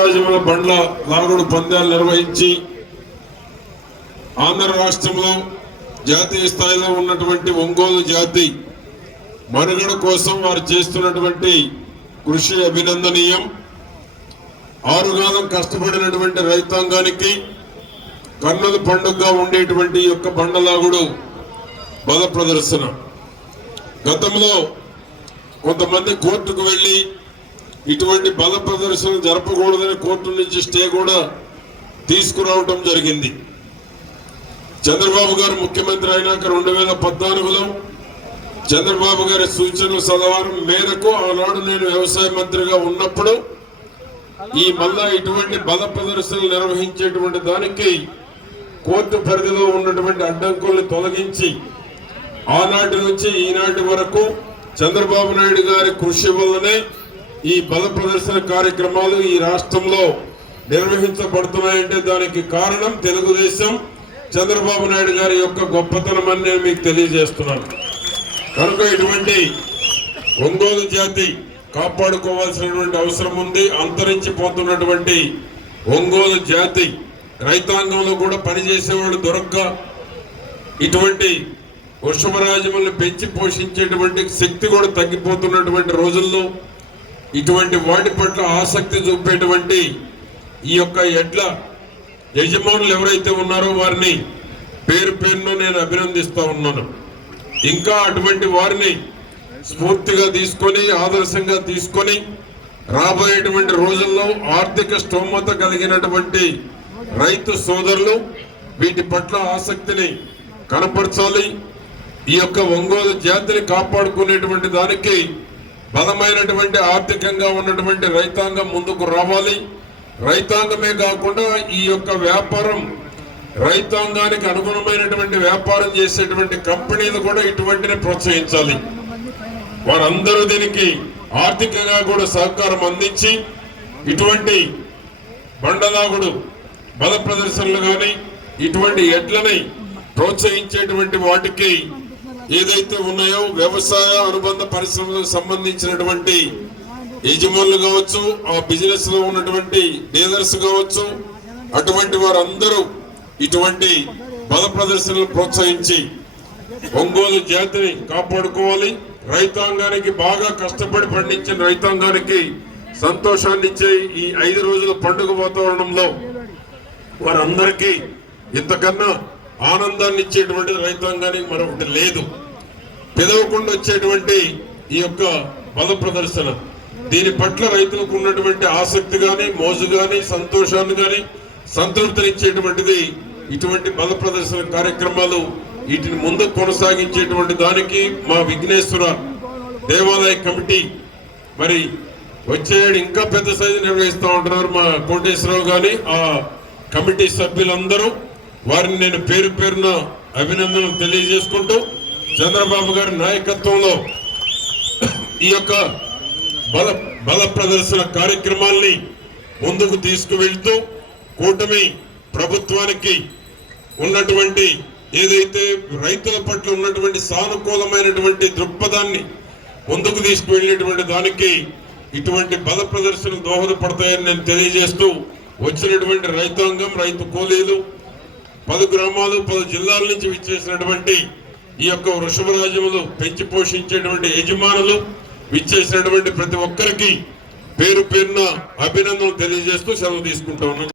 రాజముల బండ్ల లాగుడు పందాలు నిర్వహించి ఆంధ్ర రాష్ట్రంలో జాతీయ స్థాయిలో ఉన్నటువంటి ఒంగోలు జాతి మనుగడ కోసం వారు చేస్తున్నటువంటి కృషి అభినందనీయం. ఆరుగాలం కష్టపడినటువంటి రైతాంగానికి కన్నుల పండుగగా ఉండేటువంటి యొక్క బండలాగుడు బల ప్రదర్శన. గతంలో కొంతమంది కోర్టుకు వెళ్ళి ఇటువంటి బల ప్రదర్శన జరపకూడదని కోర్టు నుంచి స్టే కూడా తీసుకురావటం జరిగింది. చంద్రబాబు గారు ముఖ్యమంత్రి అయినాక రెండు వేల పద్నాలుగులో చంద్రబాబు గారి సూచనలు సలహారం మేరకు ఆనాడు నేను వ్యవసాయ మంత్రిగా ఉన్నప్పుడు ఈ మళ్ళా ఇటువంటి బల ప్రదర్శనలు నిర్వహించేటువంటి దానికి కోర్టు పరిధిలో ఉన్నటువంటి అడ్డంకుల్ని తొలగించి ఆనాటి నుంచి ఈనాటి వరకు చంద్రబాబు నాయుడు గారి కృషి వల్లనే ఈ బల ప్రదర్శన కార్యక్రమాలు ఈ రాష్ట్రంలో నిర్వహించబడుతున్నాయంటే దానికి కారణం తెలుగుదేశం చంద్రబాబు నాయుడు గారి యొక్క గొప్పతనం అని నేను మీకు తెలియజేస్తున్నాను. కనుక ఇటువంటి ఒంగోలు జాతి కాపాడుకోవాల్సినటువంటి అవసరం ఉంది. అంతరించిపోతున్నటువంటి ఒంగోలు జాతి రైతాంగంలో కూడా పనిచేసేవాడు దొరక్క ఇటువంటి వృషభరాజములను పెంచి పోషించేటువంటి శక్తి కూడా తగ్గిపోతున్నటువంటి రోజుల్లో ఇటువంటి వాటి పట్ల ఆసక్తి చూపేటువంటి ఈ యొక్క ఎడ్ల యజమానులు ఎవరైతే ఉన్నారో వారిని పేరు పేరును నేను అభినందిస్తూ ఉన్నాను. ఇంకా అటువంటి వారిని స్ఫూర్తిగా తీసుకొని ఆదర్శంగా తీసుకొని రాబోయేటువంటి రోజుల్లో ఆర్థిక స్తోమత కలిగినటువంటి రైతు సోదరులు వీటి పట్ల ఆసక్తిని కనపరచాలి. ఈ యొక్క ఒంగోలు జాతిని కాపాడుకునేటువంటి దానికి బలమైనటువంటి ఆర్థికంగా ఉన్నటువంటి రైతాంగం ముందుకు రావాలి. రైతాంగమే కాకుండా ఈ యొక్క వ్యాపారం రైతాంగానికి అనుగుణమైనటువంటి వ్యాపారం చేసేటువంటి కంపెనీలు కూడా ఇటువంటిని ప్రోత్సహించాలి. వారందరూ దీనికి ఆర్థికంగా కూడా సహకారం అందించి ఇటువంటి బండలాగుడు బల ప్రదర్శనలు కానీ ఇటువంటి ఎడ్లని ప్రోత్సహించేటువంటి వాటికి ఏదైతే ఉన్నాయో వ్యవసాయ అనుబంధ పరిశ్రమలకు సంబంధించినటువంటి యజమానులు కావచ్చు ఆ బిజినెస్లో ఉన్నటువంటి డీలర్స్ కావచ్చు అటువంటి వారందరూ ఇటువంటి పద ప్రదర్శనలు ప్రోత్సహించి ఒంగోలు జాతిని కాపాడుకోవాలి. రైతాంగానికి బాగా కష్టపడి పండించిన రైతాంగానికి సంతోషాన్ని ఇచ్చే ఈ ఐదు రోజుల పండుగ వాతావరణంలో వారందరికీ ఇంతకన్నా ఆనందాన్ని ఇచ్చేటువంటి రైతాంగానికి మరొకటి లేదు. పిదవకుండా వచ్చేటువంటి ఈ యొక్క బల ప్రదర్శన. దీని పట్ల రైతులకు ఉన్నటువంటి ఆసక్తి కానీ మోజు కానీ సంతోషాన్ని కానీ సంతృప్తినిచ్చేటువంటిది ఇటువంటి బల ప్రదర్శన కార్యక్రమాలు వీటిని ముందు కొనసాగించేటువంటి దానికి మా విఘ్నేశ్వర దేవాలయ కమిటీ మరి వచ్చేడు ఇంకా పెద్ద సైజు నిర్వహిస్తూ ఉంటున్నారు మా కోటేశ్వరరావు కానీ ఆ కమిటీ సభ్యులందరూ. వారిని నేను పేరు పేరున అభినందనలు తెలియజేసుకుంటూ చంద్రబాబు గారి నాయకత్వంలో ఈ యొక్క బల బల ప్రదర్శన కార్యక్రమాల్ని ముందుకు తీసుకువెళ్తూ కూటమి ప్రభుత్వానికి ఉన్నటువంటి ఏదైతే రైతుల పట్ల ఉన్నటువంటి సానుకూలమైనటువంటి దృక్పథాన్ని ముందుకు తీసుకువెళ్ళేటువంటి దానికి ఇటువంటి బల ప్రదర్శన దోహదపడతాయని నేను తెలియజేస్తూ వచ్చినటువంటి రైతాంగం రైతు కూలీలు పలు గ్రామాలు పలు జిల్లాల నుంచి విచ్చేసినటువంటి ఈ యొక్క వృషభరాజ్యములు పెంచి పోషించేటువంటి యజమానులు విచ్చేసినటువంటి ప్రతి ఒక్కరికి పేరు పేరున అభినందనలు తెలియజేస్తూ సెలవు తీసుకుంటా